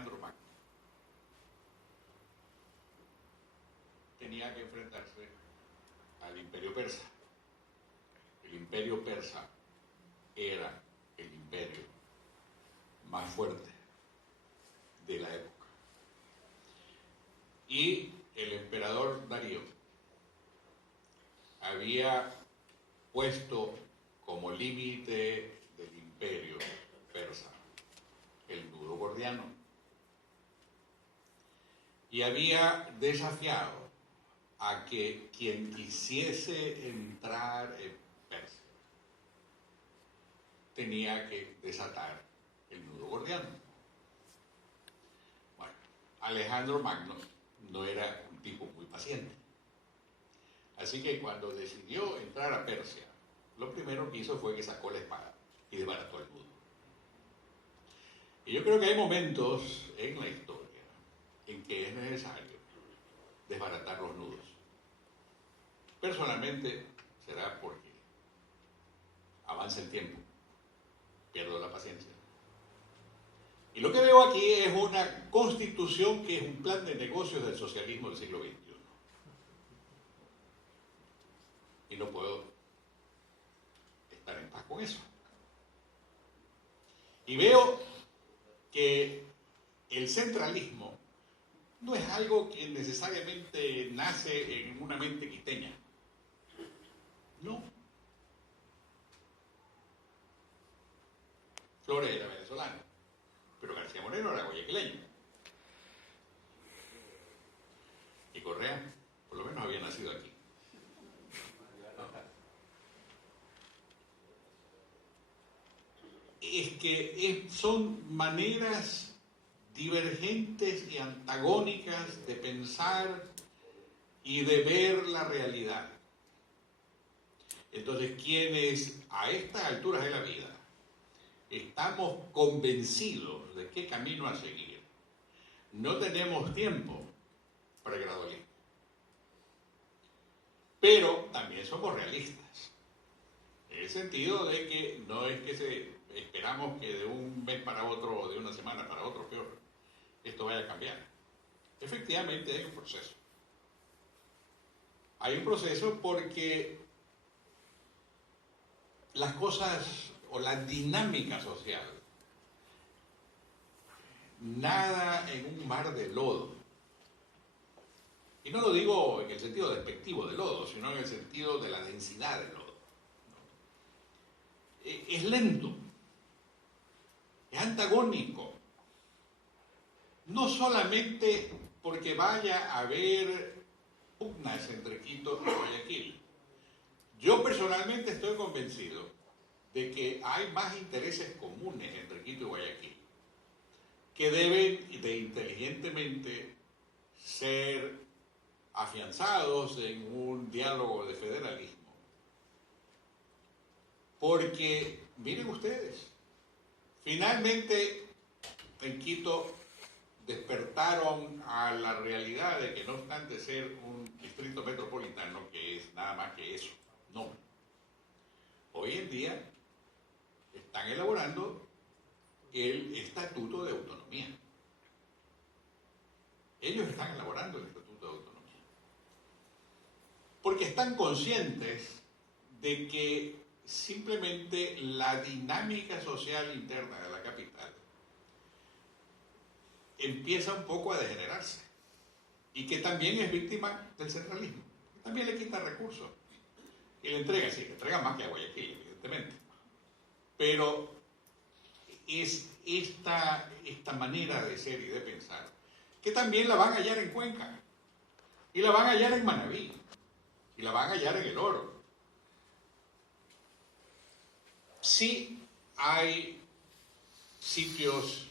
Alejandro Magno tenía que enfrentarse al Imperio Persa. El Imperio Persa era el imperio más fuerte de la época. Y el emperador Darío había puesto como límite del imperio persa el nudo gordiano y había desafiado a que quien quisiese entrar en Persia tenía que desatar el nudo gordiano. Bueno, Alejandro Magno no era un tipo muy paciente. Así que cuando decidió entrar a Persia, lo primero que hizo fue que sacó la espada y desbarató el nudo. Y yo creo que hay momentos en la historia en que es necesario desbaratar los nudos. Personalmente será porque avanza el tiempo, pierdo la paciencia. Y lo que veo aquí es una constitución que es un plan de negocios del socialismo del siglo XXI. Y no puedo estar en paz con eso. Y veo que el centralismo no es algo que necesariamente nace en una mente quiteña. No. Flores era venezolano, pero García Moreno era guayaquileño. Y Correa, por lo menos, había nacido aquí. Es que son maneras divergentes y antagónicas de pensar y de ver la realidad. Entonces, quienes a estas alturas de la vida estamos convencidos de qué camino a seguir, no tenemos tiempo para el gradualismo. Pero también somos realistas, en el sentido de que no es que esperamos que de un mes para otro o de una semana para otro, peor, esto vaya a cambiar. Efectivamente hay un proceso. Hay un proceso porque las cosas o la dinámica social nada en un mar de lodo. Y no lo digo en el sentido despectivo de lodo, sino en el sentido de la densidad del lodo. Es lento, es antagónico. No solamente porque vaya a haber pugnas entre Quito y Guayaquil. Yo personalmente estoy convencido de que hay más intereses comunes entre Quito y Guayaquil que deben de inteligentemente ser afianzados en un diálogo de federalismo. Porque, miren ustedes, finalmente en Quito despertaron a la realidad de que no obstante ser un distrito metropolitano, que es nada más que eso, no. Hoy en día están elaborando el Estatuto de Autonomía. Ellos están elaborando el Estatuto de Autonomía. Porque están conscientes de que simplemente la dinámica social interna de la capital empieza un poco a degenerarse y que también es víctima del centralismo. También le quita recursos y le entrega, sí, le entrega más que a Guayaquil, evidentemente. Pero es esta manera de ser y de pensar que también la van a hallar en Cuenca y la van a hallar en Manabí y la van a hallar en El Oro. Sí hay sitios,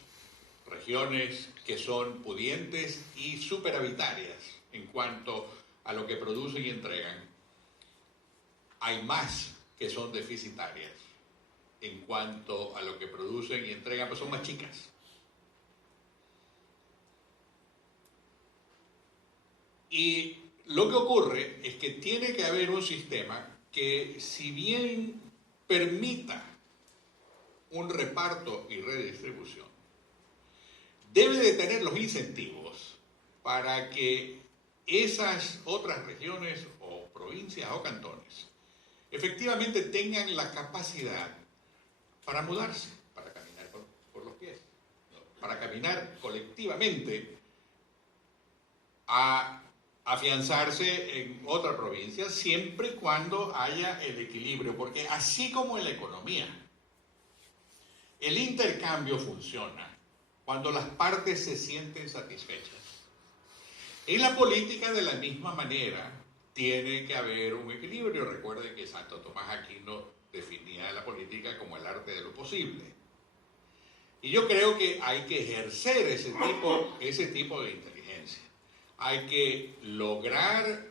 regiones que son pudientes y superavitarias en cuanto a lo que producen y entregan. Hay más que son deficitarias en cuanto a lo que producen y entregan, pues son más chicas. Y lo que ocurre es que tiene que haber un sistema que, si bien permita un reparto y redistribución, debe de tener los incentivos para que esas otras regiones o provincias o cantones efectivamente tengan la capacidad para mudarse, para caminar por los pies, ¿no? Para caminar colectivamente a afianzarse en otra provincia, siempre y cuando haya el equilibrio, porque así como en la economía, el intercambio funciona cuando las partes se sienten satisfechas. En la política, de la misma manera, tiene que haber un equilibrio. Recuerden que Santo Tomás Aquino definía la política como el arte de lo posible. Y yo creo que hay que ejercer ese tipo de inteligencia. Hay que lograr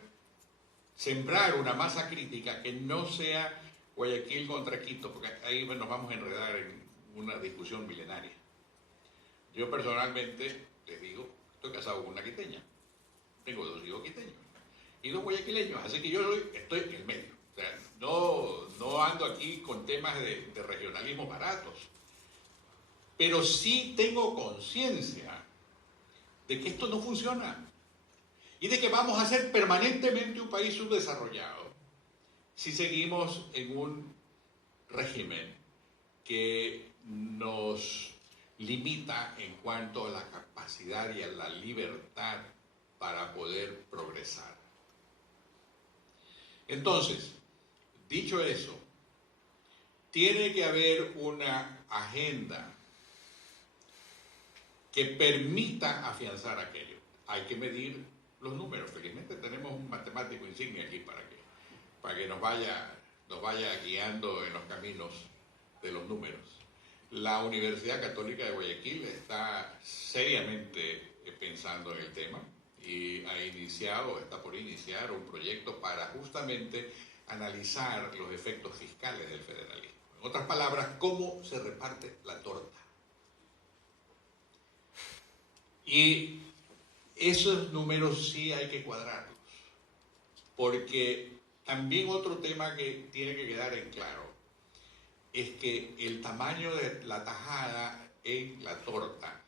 sembrar una masa crítica que no sea Guayaquil contra Quito, porque ahí nos vamos a enredar en una discusión milenaria. Yo personalmente les digo, estoy casado con una quiteña, tengo 2 hijos quiteños y 2 guayaquileños, así que yo estoy en el medio. O sea, no ando aquí con temas de regionalismo baratos, pero sí tengo conciencia de que esto no funciona y de que vamos a ser permanentemente un país subdesarrollado si seguimos en un régimen que nos limita en cuanto a la capacidad y a la libertad para poder progresar. Entonces, dicho eso, tiene que haber una agenda que permita afianzar aquello. Hay que medir los números. Felizmente tenemos un matemático insigne aquí para que nos vaya guiando en los caminos de los números. La Universidad Católica de Guayaquil está seriamente pensando en el tema y está por iniciar un proyecto para justamente analizar los efectos fiscales del federalismo. En otras palabras, cómo se reparte la torta. Y esos números sí hay que cuadrarlos, porque también otro tema que tiene que quedar en claro es que el tamaño de la tajada en la torta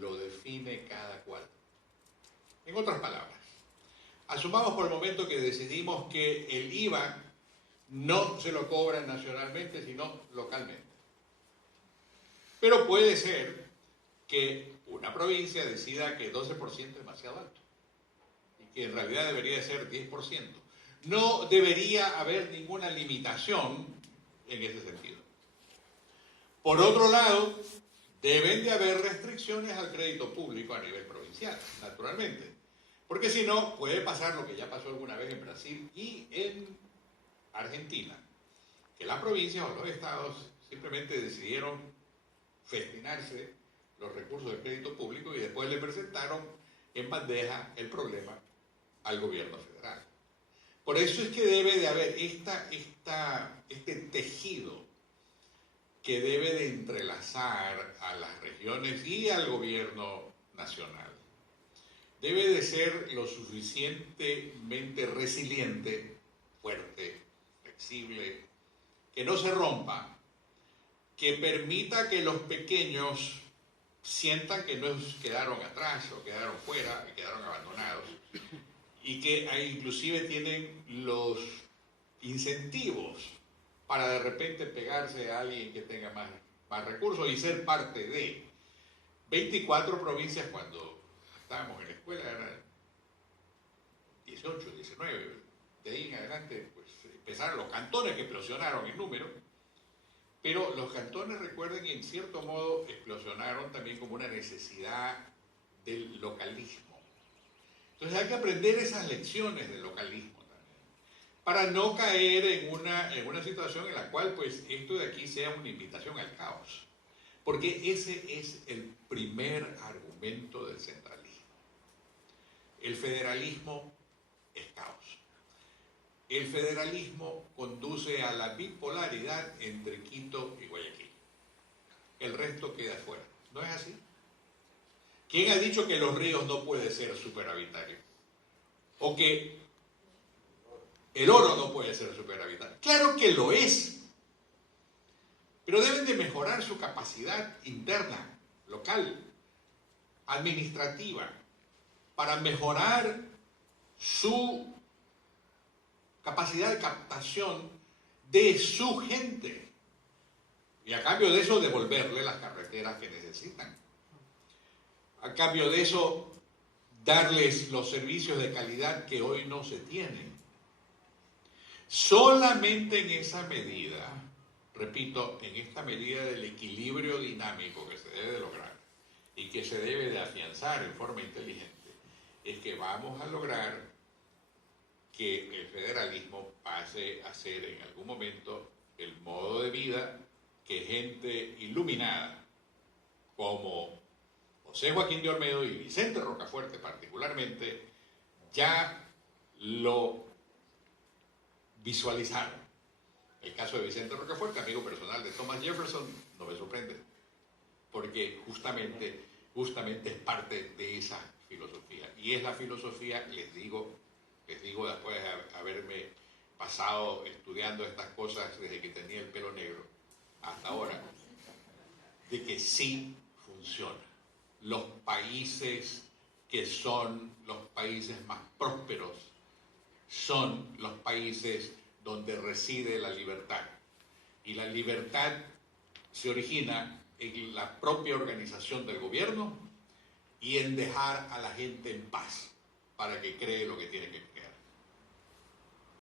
lo define cada cual. En otras palabras, asumamos por el momento que decidimos que el IVA no se lo cobran nacionalmente, sino localmente. Pero puede ser que una provincia decida que 12% es demasiado alto y que en realidad debería ser 10%. No debería haber ninguna limitación en ese sentido. Por otro lado, deben de haber restricciones al crédito público a nivel provincial, naturalmente. Porque si no, puede pasar lo que ya pasó alguna vez en Brasil y en Argentina, que las provincias o los estados simplemente decidieron festinarse los recursos del crédito público y después le presentaron en bandeja el problema al gobierno federal. Por eso es que debe de haber este tejido que debe de entrelazar a las regiones y al gobierno nacional. Debe de ser lo suficientemente resiliente, fuerte, flexible, que no se rompa, que permita que los pequeños sientan que no quedaron atrás o quedaron fuera, quedaron abandonados, y que inclusive tienen los incentivos para de repente pegarse a alguien que tenga más recursos y ser parte de 24 provincias. Cuando estábamos en la escuela eran 18, 19, de ahí en adelante pues empezaron los cantones que explosionaron en número, pero los cantones, recuerden que en cierto modo explosionaron también como una necesidad del localismo. Entonces hay que aprender esas lecciones del localismo para no caer en una situación en la cual pues esto de aquí sea una invitación al caos. Porque ese es el primer argumento del centralismo. El federalismo es caos. El federalismo conduce a la bipolaridad entre Quito y Guayaquil. El resto queda fuera. ¿No es así? ¿Quién ha dicho que Los Ríos no puede ser superhabitario? O que el oro no puede ser superhabitario. Claro que lo es. Pero deben de mejorar su capacidad interna, local. administrativa para mejorar su capacidad de captación de su gente y a cambio de eso devolverle las carreteras que necesitan. A cambio de eso darles los servicios de calidad que hoy no se tienen. Solamente en esa medida, repito, en esta medida del equilibrio dinámico que se debe de lograr y que se debe de afianzar en forma inteligente, es que vamos a lograr que el federalismo pase a ser en algún momento el modo de vida que gente iluminada como José Joaquín de Olmedo y Vicente Rocafuerte particularmente ya lo visualizaron. El caso de Vicente Rocafuerte, amigo personal de Thomas Jefferson, no me sorprende, porque justamente es parte de esa filosofía. Y es la filosofía, les digo después de haberme pasado estudiando estas cosas desde que tenía el pelo negro hasta ahora, de que sí funciona. Los países que son los países más prósperos son los países donde reside la libertad. Y la libertad se origina en la propia organización del gobierno y en dejar a la gente en paz para que cree lo que tiene que creer.